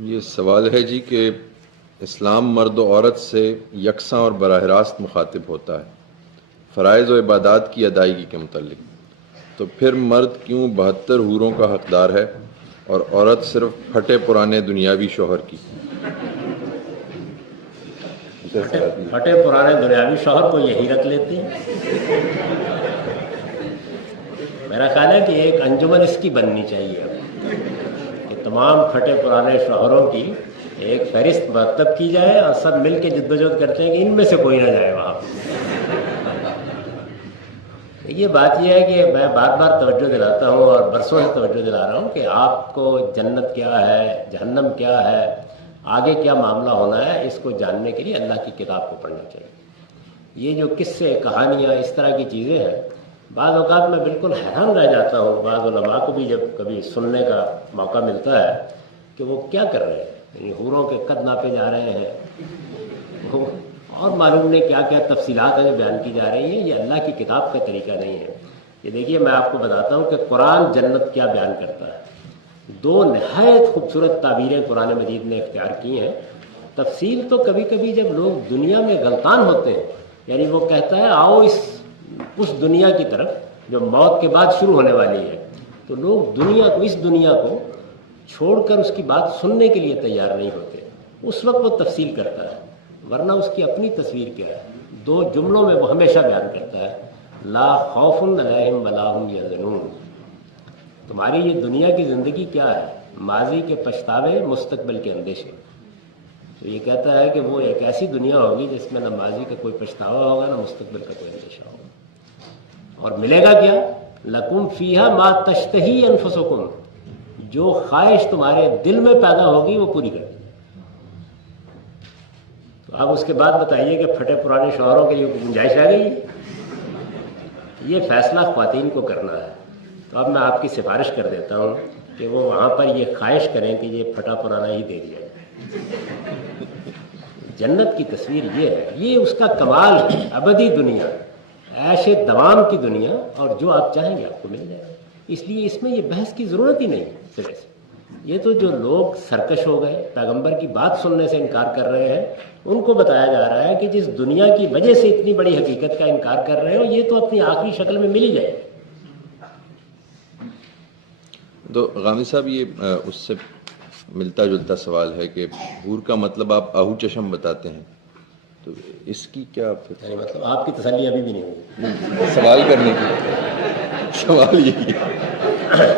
یہ سوال ہے جی کہ اسلام مرد و عورت سے یکساں اور براہ راست مخاطب ہوتا ہے فرائض و عبادات کی ادائیگی کے متعلق، تو پھر مرد کیوں 72 حوروں کا حقدار ہے اور عورت صرف پھٹے پرانے دنیاوی شوہر کی؟ پھٹے پرانے دنیاوی شوہر کو یہی رکھ لیتے ہیں۔ میرا خیال ہے کہ ایک انجمن اس کی بننی چاہیے کہ تمام پھٹے پرانے شوہروں کی ایک فہرست مرتب کی جائے اور سب مل کے جدوجہد کرتے ہیں کہ ان میں سے کوئی نہ جائے وہاں۔ یہ بات یہ ہے کہ میں بار بار توجہ دلاتا ہوں اور برسوں سے توجہ دلا رہا ہوں کہ آپ کو جنت کیا ہے، جہنم کیا ہے، آگے کیا معاملہ ہونا ہے، اس کو جاننے کے لیے اللہ کی کتاب کو پڑھنا چاہیے۔ یہ جو قصے، کہانیاں، اس طرح کی چیزیں ہیں، بعض اوقات میں بالکل حیران رہ جاتا ہوں۔ بعض علماء کو بھی جب کبھی سننے کا موقع ملتا ہے کہ وہ کیا کر رہے ہیں، یعنی حوروں کے قد ناپے جا رہے ہیں اور معلوم نہیں کیا کیا تفصیلات ہیں جو بیان کی جا رہی ہیں۔ یہ اللہ کی کتاب کا طریقہ نہیں ہے۔ یہ دیکھیے، میں آپ کو بتاتا ہوں کہ قرآن جنت کیا بیان کرتا ہے۔ دو نہایت خوبصورت تعبیریں قرآن مجید نے اختیار کی ہیں۔ تفصیل تو کبھی کبھی جب لوگ دنیا میں غلطان ہوتے ہیں، یعنی وہ کہتا ہے آؤ اس دنیا کی طرف جو موت کے بعد شروع ہونے والی ہے، تو لوگ دنیا کو، اس دنیا کو چھوڑ کر اس کی بات سننے کے لیے تیار نہیں ہوتے۔ اس وقت وہ تفصیل کرتا ہے، ورنہ اس کی اپنی تصویر کیا ہے؟ دو جملوں میں وہ ہمیشہ بیان کرتا ہے، لا خوف علیہم ولا ہم یحزنون۔ تمہاری یہ دنیا کی زندگی کیا ہے؟ ماضی کے پچھتاوے، مستقبل کے اندیشے۔ تو یہ کہتا ہے کہ وہ ایک ایسی دنیا ہوگی جس میں نہ ماضی کا کوئی پچھتاوا ہوگا، نہ مستقبل کا کوئی اندیشہ ہوگا۔ اور ملے گا کیا؟ لکم فیہا ما تشتہی انفسکم، جو خواہش تمہارے دل میں پیدا ہوگی وہ پوری کر دی۔ تو اب اس کے بعد بتائیے کہ پھٹے پرانے شوہروں کے لیے گنجائش آ گئی ہے؟ یہ فیصلہ خواتین کو کرنا ہے۔ تو اب میں آپ کی سفارش کر دیتا ہوں کہ وہ وہاں پر یہ خواہش کریں کہ یہ پھٹا پرانا ہی دے دیا جائے۔ جنت کی تصویر یہ ہے، یہ اس کا کمال ہے، ابدی دنیا، عیش دوام کی دنیا، اور جو آپ چاہیں گے آپ کو مل جائے گا۔ اس لیے اس میں یہ بحث کی ضرورت ہی نہیں سرے سے۔ یہ تو جو لوگ سرکش ہو گئے، پیغمبر کی بات سننے سے انکار کر رہے ہیں، ان کو بتایا جا رہا ہے کہ جس دنیا کی وجہ سے اتنی بڑی حقیقت کا انکار کر رہے ہو، یہ تو اپنی آخری شکل میں مل ہی جائے۔ تو غامدی صاحب، یہ اس سے ملتا جلتا سوال ہے کہ حور کا مطلب آپ آہو چشم بتاتے ہیں، تو اس کی کیا مطلب آپ کی تسلی ابھی بھی نہیں ہوئی؟ سوال کرنے کی سوال یہی ہے۔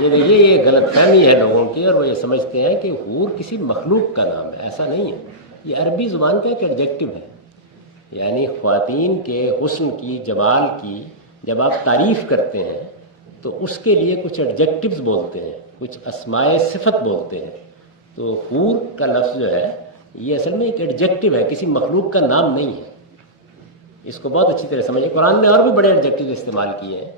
یہ دیکھیے، یہ غلط فہمی ہے لوگوں کی، اور وہ یہ سمجھتے ہیں کہ حور کسی مخلوق کا نام ہے۔ ایسا نہیں ہے، یہ عربی زبان کا ایک ایڈجیکٹو ہے۔ یعنی خواتین کے حسن کی، جمال کی جب آپ تعریف کرتے ہیں تو اس کے لیے کچھ ایڈجیکٹوز بولتے ہیں، کچھ اسماء صفت بولتے ہیں۔ تو حور کا لفظ جو ہے یہ اصل میں ایک ایڈجیکٹو ہے، کسی مخلوق کا نام نہیں ہے۔ اس کو بہت اچھی طرح سمجھیں۔ قرآن نے اور بھی بڑے ایڈجیکٹوز استعمال کیے ہیں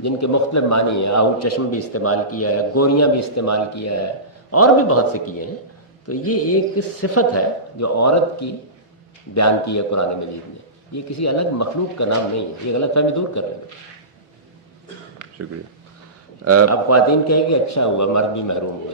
جن کے مختلف معنی ہیں۔ آہو چشم بھی استعمال کیا ہے، گوریاں بھی استعمال کیا ہے، اور بھی بہت سے کیے ہیں۔ تو یہ ایک صفت ہے جو عورت کی بیان کی ہے قرآن مجید نے، یہ کسی الگ مخلوق کا نام نہیں ہے۔ یہ غلط فہمی دور کر رہے ہیں۔ شکریہ۔ اب خواتین کہیں کہ اچھا ہوا مرد بھی محروم ہوا۔